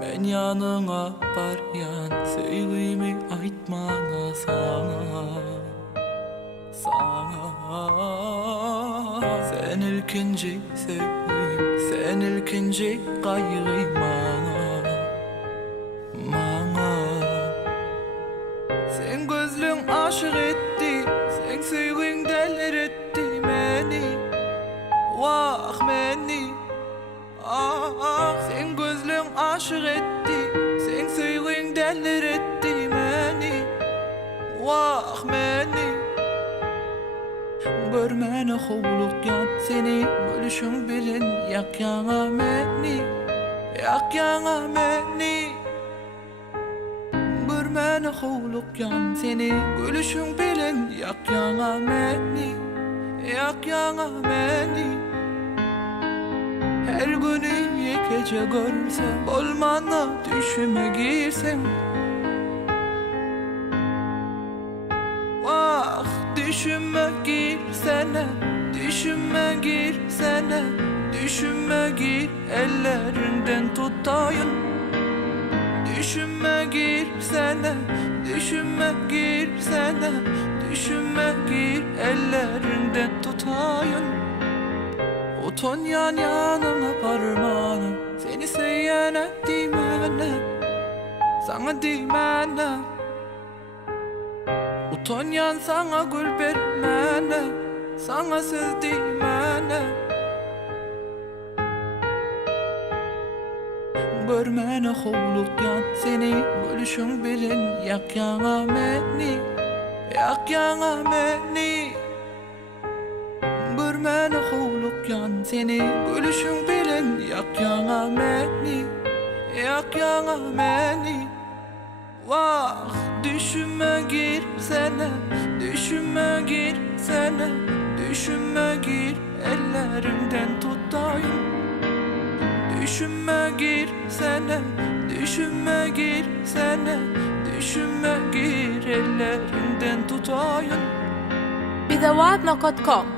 Ben yanına varyan sevgimi aytmana sana Sen ilkinci sevgim, sen ilkinci kaygıymana Sen gözlüğün aşık etti, sen sevgin delir etti beni Vah beni Sen gözlüğün aşık etti, sen sevgin delir etti beni Vah beni Görmene hovlukyan seni bölüşün bilin yak yana beni Yak yana beni Görmene hovlukyan seni bölüşün bilin yak yana beni Yak yana beni Her günü gece görsem olmana düşüme girsem Vah düşüme girsene, düşüme girsene Düşüme gir ellerinden tutayım Düşüme girsene, düşüme girsene Düşüme gir ellerinden tutayım Oton yan yanına parmağına Seni sevene dimene Sana dimene Oton yan sana gül vermene Sana söz dimene Görmene hovluk yan seni bölüşün bilin yak yana beni Yak yana beni Görmene hovluk yan seni gülüşün bilin yak yana beni Yak yana beni Vah düşüme girsene düşüme girsene Düşüme gir ellerimden tutayım Düşüme girsene düşüme girsene Düşüme gir ellerimden tutayım بدواتنا.com